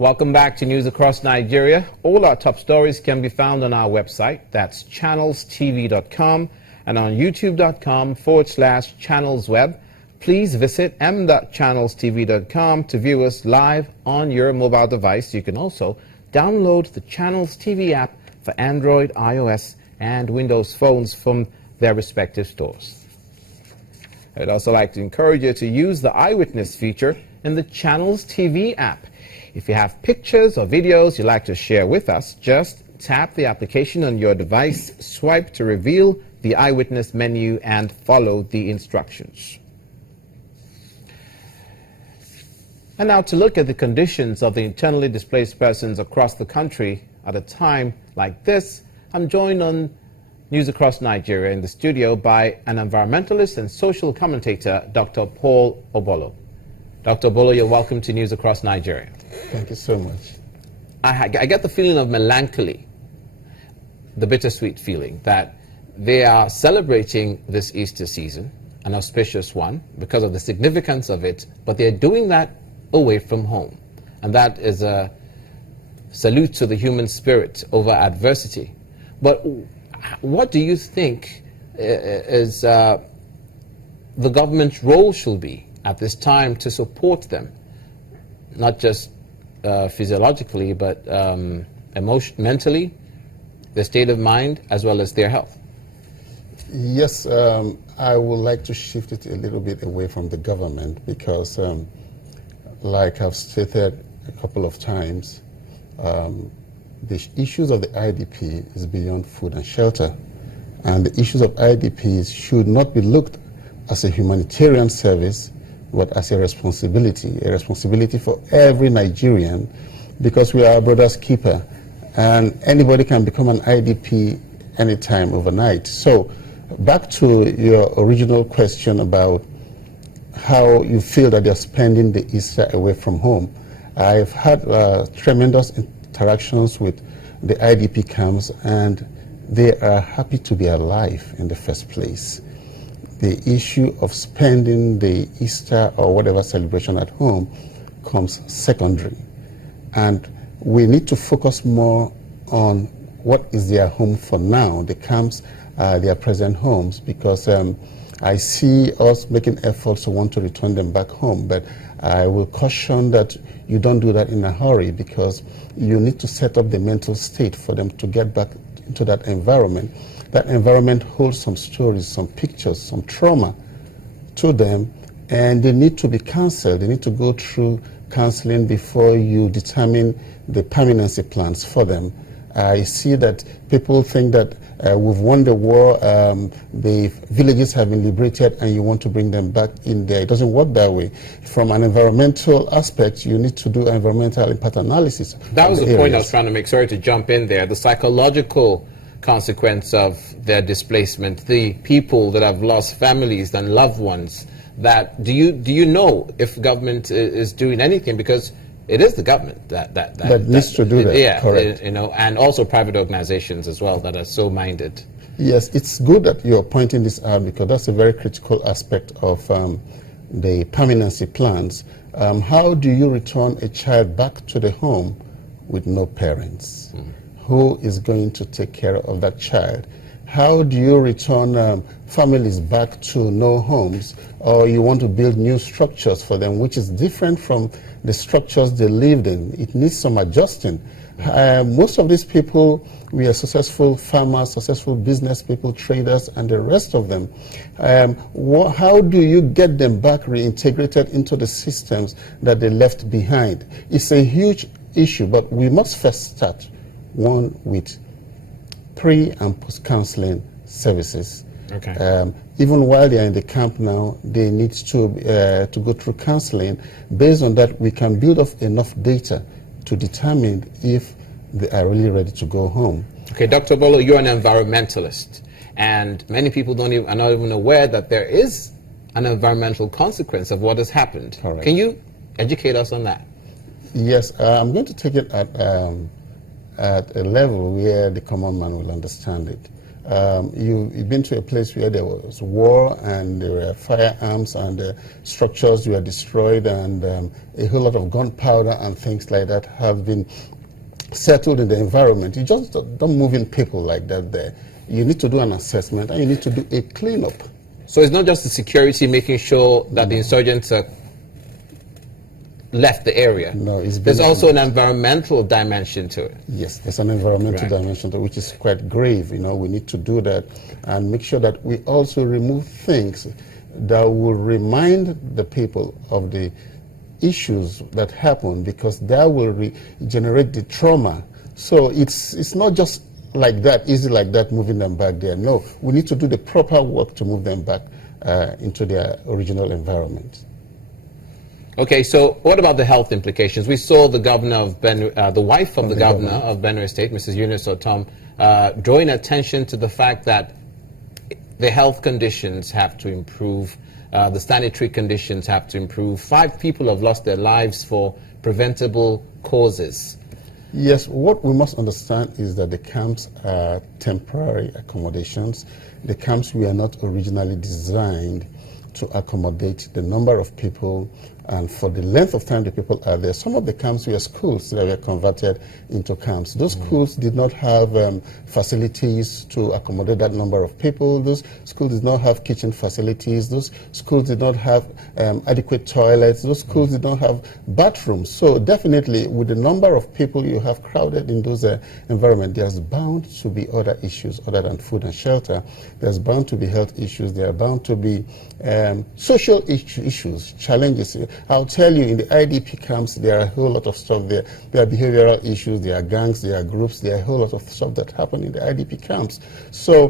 Welcome back to News Across Nigeria. All our top stories can be found on our website. That's channelstv.com and on youtube.com/channelsweb. Please visit m.channelstv.com to view us live on your mobile device. You can also download the Channels TV app for Android, iOS, and Windows phones from their respective stores. I'd also like to encourage you to use the Eyewitness feature in the Channels TV app. If you have pictures or videos you'd like to share with us, just tap the application on your device, swipe to reveal the Eyewitness menu, and follow the instructions. And now to look at the conditions of the internally displaced persons across the country at a time like this, I'm joined on News Across Nigeria in the studio by an environmentalist and social commentator, Dr. Paul Obolo. Dr. Obolo, you're welcome to News Across Nigeria. Thank you so much. I get the feeling of melancholy, the bittersweet feeling that they are celebrating this Easter season, an auspicious one, because of the significance of it, but they're doing that away from home. And that is a salute to the human spirit over adversity. But what do you think is the government's role should be at this time to support them, not just physiologically, but mentally, their state of mind, as well as their health? Yes, I would like to shift it a little bit away from the government because, like I've stated a couple of times, the issues of the IDP is beyond food and shelter. And the issues of IDPs should not be looked as a humanitarian service, but as a responsibility for every Nigerian, because we are our brother's keeper. And anybody can become an IDP anytime overnight. So back to your original question about how you feel that you're spending the Easter away from home. I've had tremendous interactions with the IDP camps, and they are happy to be alive in the first place. The issue of spending the Easter or whatever celebration at home comes secondary. And we need to focus more on what is their home for now, the camps, their present homes, because I see us making efforts to want to return them back home, but I will caution that you don't do that in a hurry, because you need to set up the mental state for them to get back into that environment. That environment holds some stories, some pictures, some trauma to them, and they need to be counseled. They need to go through counseling before you determine the permanency plans for them. I see that people think that we've won the war, the villages have been liberated, and you want to bring them back in there. It doesn't work that way. From an environmental aspect, you need to do environmental impact analysis. That was the point I was trying to make. Sorry to jump in there. The psychological consequence of their displacement, the people that have lost families and loved ones. That do you know if government is doing anything? Because it is the government that needs to do that. Yeah, correct. You know, and also private organizations as well that are so minded. Yes, it's good that you're pointing this out, because that's a very critical aspect of the permanency plans. How do you return a child back to the home with no parents? Who is going to take care of that child? How do you return families back to no homes, or you want to build new structures for them, which is different from the structures they lived in? It needs some adjusting. Most of these people, we are successful farmers, successful business people, traders, and the rest of them. How do you get them back reintegrated into the systems that they left behind? It's a huge issue, but we must first start, one, with pre- and post-counseling services. Okay. Even while they are in the camp now, they need to go through counseling. Based on that, we can build up enough data to determine if they are really ready to go home. Okay, Dr. Bolo, you're an environmentalist, and many people are not even aware that there is an environmental consequence of what has happened. Correct. Can you educate us on that? Yes, I'm going to take it at a level where the common man will understand it. You've been to a place where there was war and there were firearms and structures were destroyed and a whole lot of gunpowder and things like that have been settled in the environment. You just don't move in people like that there. You need to do an assessment and you need to do a cleanup. So it's not just the security making sure that the insurgents are left the area. No, there's also an environmental dimension to it. Yes, there's an environmental dimension to it, which is quite grave. You know, we need to do that and make sure that we also remove things that will remind the people of the issues that happen, because that will generate the trauma. So it's not just like that, easy like that, moving them back there. No, we need to do the proper work to move them back into their original environment. Okay, so what about the health implications? We saw the governor of the wife of the governor of Benue State, Mrs. Eunice Otom, drawing attention to the fact that the health conditions have to improve, the sanitary conditions have to improve. 5 people have lost their lives for preventable causes. Yes, what we must understand is that the camps are temporary accommodations. The camps were not originally designed to accommodate the number of people and for the length of time the people are there. Some of the camps were schools that were converted into camps. Those schools did not have facilities to accommodate that number of people. Those schools did not have kitchen facilities. Those schools did not have adequate toilets. Those schools did not have bathrooms. So definitely, with the number of people you have crowded in those environments, there's bound to be other issues other than food and shelter. There's bound to be health issues. There are bound to be social issues, challenges. I'll tell you, in the IDP camps, there are a whole lot of stuff there. There are behavioral issues, there are gangs, there are groups, there are a whole lot of stuff that happen in the IDP camps. So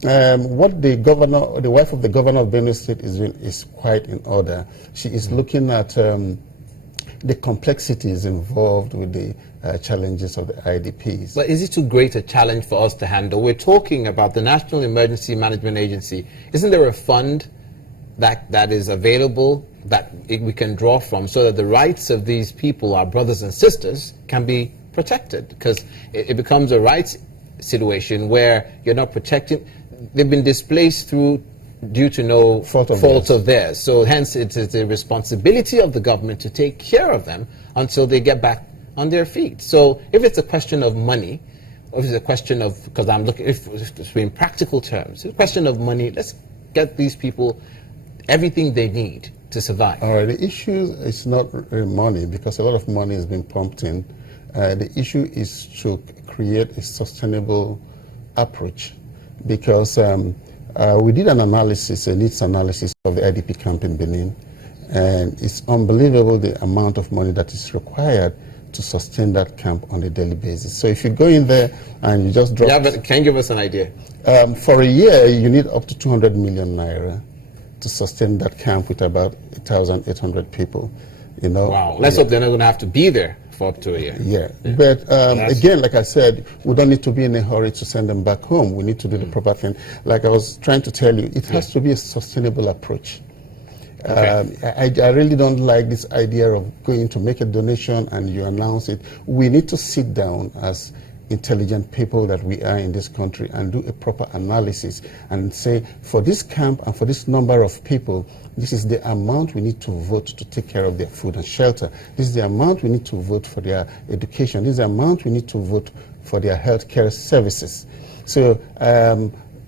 what the governor, the wife of the governor of Benue State is doing is quite in order. She is looking at the complexities involved with the challenges of the IDPs. But is it too great a challenge for us to handle? We're talking about the National Emergency Management Agency. Isn't there a fund that is available that we can draw from so that the rights of these people, our brothers and sisters, can be protected? Because it becomes a rights situation where you're not protecting. They've been displaced due to no fault of theirs. So hence it is the responsibility of the government to take care of them until they get back on their feet. So if it's a question of money, or if it's a question of, because I'm looking, if it's in practical terms, it's a question of money, let's get these people everything they need to survive. All right, the issue is not really money, because a lot of money is being pumped in. The issue is to create a sustainable approach, because we did an analysis, a needs analysis of the IDP camp in Benin, and it's unbelievable the amount of money that is required to sustain that camp on a daily basis. So if you go in there and you just drop... Yeah, but can you give us an idea? For a year, you need up to 200 million naira to sustain that camp with about 1,800 people. You know. Wow. Let's hope they're not going to have to be there for up to a year. Yeah. But again, like I said, we don't need to be in a hurry to send them back home. We need to do the proper thing. Like I was trying to tell you, it has to be a sustainable approach. Okay. I really don't like this idea of going to make a donation and you announce it. We need to sit down as intelligent people that we are in this country and do a proper analysis and say, for this camp and for this number of people, this is the amount we need to vote to take care of their food and shelter. This is the amount we need to vote for their education. This is the amount we need to vote for their health care services. So,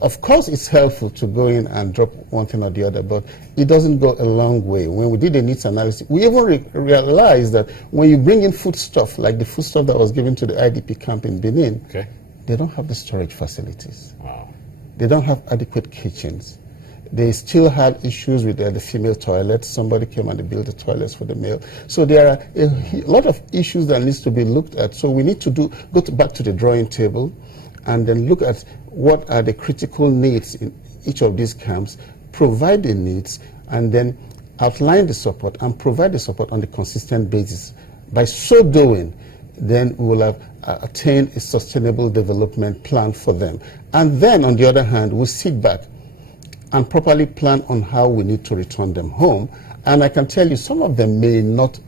of course, it's helpful to go in and drop one thing or the other, but it doesn't go a long way. When we did the needs analysis, we even realized that when you bring in foodstuff, like the foodstuff that was given to the IDP camp in Benin, they don't have the storage facilities. Wow. They don't have adequate kitchens. They still had issues with the female toilets. Somebody came and they built the toilets for the male. So there are a lot of issues that needs to be looked at. So we need to go back to the drawing table and then look at what are the critical needs in each of these camps, provide the needs, and then outline the support and provide the support on a consistent basis. By so doing, then we will have attained a sustainable development plan for them. And then, on the other hand, we'll sit back and properly plan on how we need to return them home. And I can tell you, some of them may not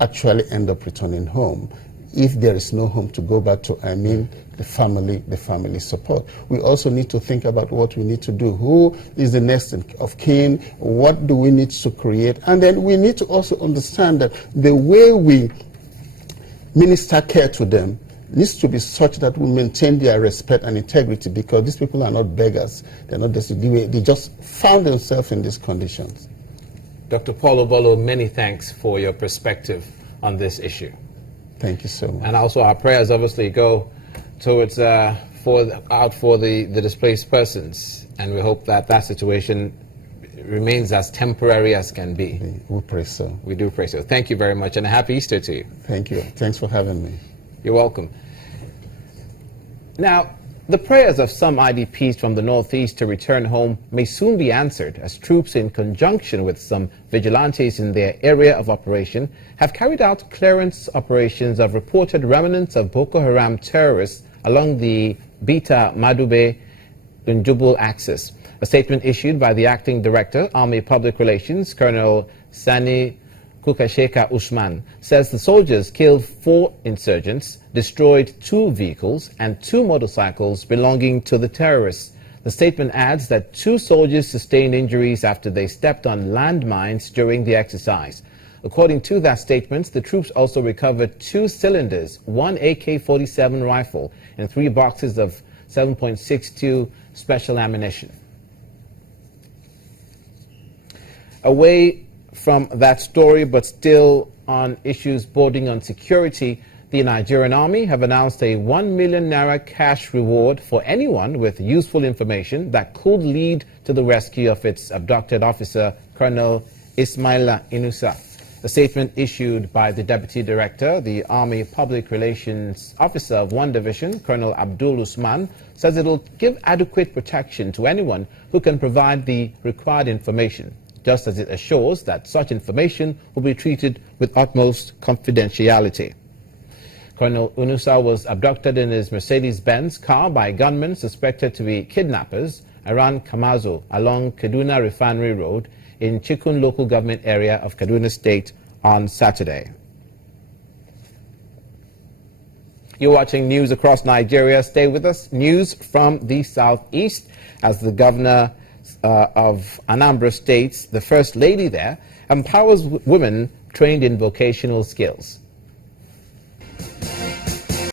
actually end up returning home. if there is no home to go back to, I mean the family support. We also need to think about what we need to do. Who is the next of kin? What do we need to create? And then we need to also understand that the way we minister care to them needs to be such that we maintain their respect and integrity, because these people are not beggars. They're not destitute. They just found themselves in these conditions. Dr. Paul Obolo, many thanks for your perspective on this issue. Thank you so much. And also our prayers obviously go towards for the displaced persons, and we hope that that situation remains as temporary as can be. We pray so. We do pray so. Thank you very much, and a happy Easter to you. Thank you. Thanks for having me. You're welcome. Now, the prayers of some IDPs from the Northeast to return home may soon be answered, as troops, in conjunction with some vigilantes in their area of operation, have carried out clearance operations of reported remnants of Boko Haram terrorists along the Bita Madube Njubul axis. A statement issued by the Acting Director, Army Public Relations, Colonel Sani Kukasheka Usman, says the soldiers killed 4 insurgents, destroyed 2 vehicles and 2 motorcycles belonging to the terrorists. The statement adds that 2 soldiers sustained injuries after they stepped on landmines during the exercise. According to that statement, the troops also recovered 2 cylinders, 1 AK-47 rifle, and 3 boxes of 7.62 special ammunition. Away from that story, but still on issues bordering on security, the Nigerian Army have announced a 1 million naira cash reward for anyone with useful information that could lead to the rescue of its abducted officer, Colonel Ismaila Inusa. A statement issued by the Deputy Director, the Army Public Relations Officer of 1 Division, Colonel Abdul Usman, says it will give adequate protection to anyone who can provide the required information, just as it assures that such information will be treated with utmost confidentiality. Colonel Unusa was abducted in his Mercedes-Benz car by gunmen suspected to be kidnappers around Kamazo along Kaduna Refinery Road in Chikun local government area of Kaduna State on Saturday. You're watching news across Nigeria. Stay with us. News from the southeast, as the governor of Anambra State, the First Lady there, empowers women trained in vocational skills.